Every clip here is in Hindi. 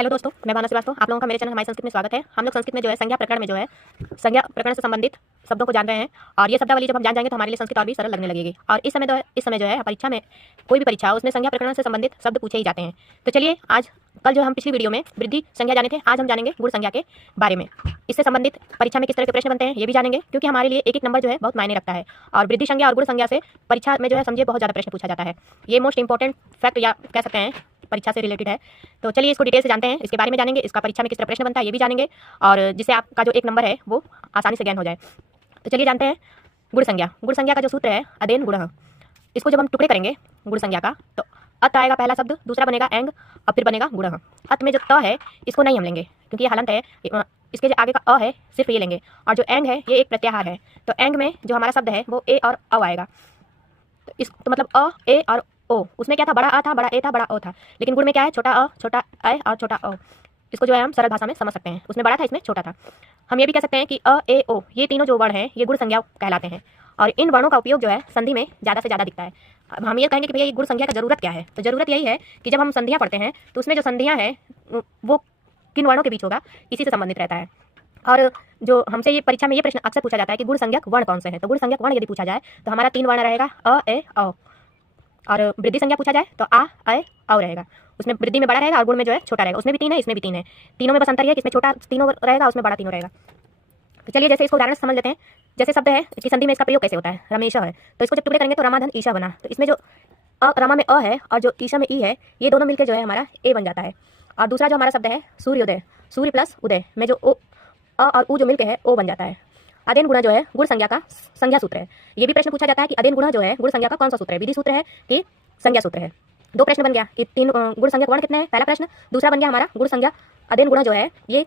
हेलो दोस्तों, मैं भावना श्रीवास्तव। आप लोगों का मेरे चैनल हमारी संस्कृत में स्वागत है। हम लोग संस्कृत में जो है संज्ञा प्रकरण में जो है संज्ञा प्रकरण से संबंधित शब्दों को जान रहे हैं और ये शब्दावली जब हम जान जाएंगे तो हमारे लिए संस्कृत और भी सरल लगने लगेगी। और इस समय जो है परीक्षा में कोई भी परीक्षा उसमें संज्ञा प्रकरण से संबंधित शब्द पूछे ही जाते हैं। तो चलिए, आज कल जो हम पिछली वीडियो में वृद्धि संज्ञा जाने थे, आज हम जानेंगे गुण संज्ञा के बारे में। इससे संबंधित परीक्षा में किस तरह के प्रश्न बनते हैं ये भी जानेंगे, क्योंकि हमारे लिए एक एक नंबर जो है बहुत मायने रखता है। और वृद्धि संज्ञा और गुण संज्ञा से परीक्षा में जो है समझिए बहुत ज़्यादा प्रश्न पूछा जाता है। ये मोस्ट इंपॉर्टेंट फैक्ट या कह सकते हैं परीक्षा से रिलेटेड है। तो चलिए इसको डिटेल से जानते हैं, इसके बारे में जानेंगे, इसका परीक्षा में किस तरह प्रश्न बनता है ये भी जानेंगे, और जिससे आपका जो एक नंबर है वो आसानी से ज्ञान हो जाए। तो चलिए जानते हैं गुण संज्ञा। गुण संज्ञा का जो सूत्र है अदेन गुणः। इसको जब हम टुकड़े करेंगे गुण संज्ञा का, तो अत आएगा पहला शब्द, दूसरा बनेगा एंग और फिर बनेगा गुणः। अत में जो त है इसको नहीं हम लेंगे क्योंकि ये हलंत है, इसके जो आगे का अ है सिर्फ ये लेंगे, और जो एंग है ये एक प्रत्याहार है। तो एंग में जो हमारा शब्द है वो ए और अ आएगा। तो मतलब अ, ए और ओ। उसमें क्या था, बड़ा अ था, बड़ा ए था, बड़ा ओ था। लेकिन गुण में क्या है, छोटा अ, छोटा ए और छोटा ओ। इसको जो है हम सरल भाषा में समझ सकते हैं। उसमें बड़ा था, इसमें छोटा था। हम ये भी कह सकते हैं कि अ, ए, ओ ये तीनों जो वर्ण हैं ये गुण संज्ञा कहलाते हैं, और इन वर्णों का उपयोग जो है संधि में ज़्यादा से ज़्यादा दिखता है। अब हम ये कहेंगे कि भैया ये गुण संज्ञा का जरूरत क्या है, तो जरूरत यही है कि जब हम संधियाँ पढ़ते हैं तो उसमें जो संधियाँ हैं वो किन वर्णों के बीच होगा, इसी से संबंधित रहता है। और जो हमसे ये परीक्षा में ये प्रश्न अक्सर पूछा जाता है कि गुण संज्ञक वर्ण कौन से हैं, तो गुण संज्ञक वर्ण यदि पूछा जाए तो हमारा 3 वर्ण रहेगा अ, ए, औ। और वृद्धि संज्ञा पूछा जाए तो आ, अ, औ रहेगा। उसमें वृद्धि में बड़ा रहेगा और गुण में जो है छोटा रहेगा। उसमें भी 3 है, इसमें भी 3 है। तीनों में बस अंतर है कि इसमें छोटा तीनों रहेगा, उसमें बड़ा तीनों रहेगा। तो चलिए जैसे इसको उदाहरण से समझ लेते हैं। जैसे शब्द है कि संधि में इसका प्रयोग कैसे होता है, रमेश है, तो इसको जब टुकड़े करेंगे तो रमाधन ईशा बना। तो इसमें जो रमा में अ है और जो ईशा में ई है, ये दोनों मिलकर जो है हमारा ए बन जाता है। और दूसरा जो हमारा शब्द है सूर्योदय, सूर्य प्लस उदय में जो ओ अ और उ जो मिलकर है ओ बन जाता है। अदेन गुणा जो है गुण संज्ञा का संज्ञा सूत्र है। ये भी प्रश्न पूछा जाता है कि अदेन गुणा जो है गुण संज्ञा का कौन सा सूत्र है, विधि सूत्र है कि संज्ञा सूत्र है। 2 प्रश्न बन गया कि 3 गुण संज्ञा वर्ण कितने हैं, पहला प्रश्न। दूसरा बन गया हमारा गुण संज्ञा अदेन गुणा जो है ये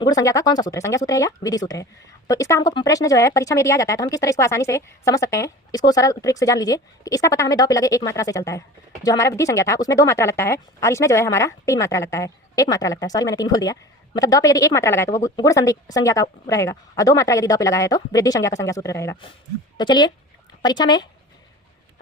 गुण संज्ञा का कौन सा सूत्र है, संज्ञा सूत्र है या विधि सूत्र है। तो इसका हमको प्रश्न जो है परीक्षा में दिया जाता है तो हम किस तरह इसको आसानी से समझ सकते हैं, इसको सरल ट्रिक से जान लीजिए कि इसका पता हमें द पे लगे एक मात्रा से चलता है। जो हमारा विधि संज्ञा था उसमें 2 मात्रा लगता है और इसमें जो है हमारा 3 मात्रा लगता है, 1 मात्रा लगता है, सॉरी मैंने 3 बोल दिया। मतलब द पे यदि 1 मात्रा लगाए तो वो गुण संज्ञा का रहेगा, और 2 मात्रा यदि द पे लगाए तो वृद्धि संज्ञा का संज्ञा सूत्र रहेगा। तो चलिए परीक्षा में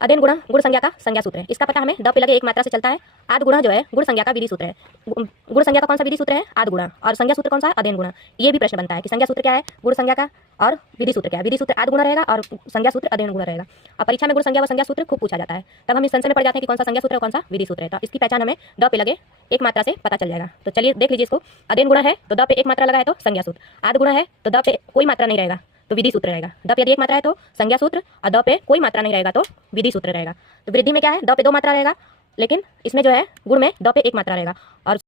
अदेन गुणा गुण संज्ञा का संज्ञा सूत्र है, इसका पता हमें द पे लगे एक मात्रा से चलता है। आद गुणा जो है गुण संज्ञा का विधि सूत्र है। गुण संज्ञा का कौन सा विधि सूत्र है, आद गुणा, और संज्ञा सूत्र कौन सा है, अदेन गुणा। ये भी प्रश्न बनता है कि संज्ञा सूत्र क्या है गुण संज्ञा का और विधि सूत्र क्या है। विधि सूत्र आद गुणा रहेगा और संज्ञा सूत्र अदेन गुणा रहेगा। और परीक्षा में गुण संज्ञा व संज्ञा सूत्र खूब पूछा जाता है, तब हम इस संशय में पड़ जाते हैं कि कौन सा संज्ञा सूत्र है कौन सा विधि सूत्र है। तो इसकी पहचान हमें द पे लगे एक मात्रा से पता चल जाएगा। तो चलिए देख लीजिए इसको, अदेन गुणा है तो द पे एक मात्रा लगा है तो संज्ञा सूत्र, आद गुणा है तो द पे कोई मात्रा नहीं रहेगा तो विधि सूत्र रहेगा, द पे यदि एक मात्रा है तो संज्ञा सूत्र, और द पे कोई मात्रा नहीं रहेगा तो विधि सूत्र रहेगा। तो वृद्धि में क्या है, द पे 2 मात्रा रहेगा, लेकिन इसमें जो है गुण में द पे एक मात्रा रहेगा, और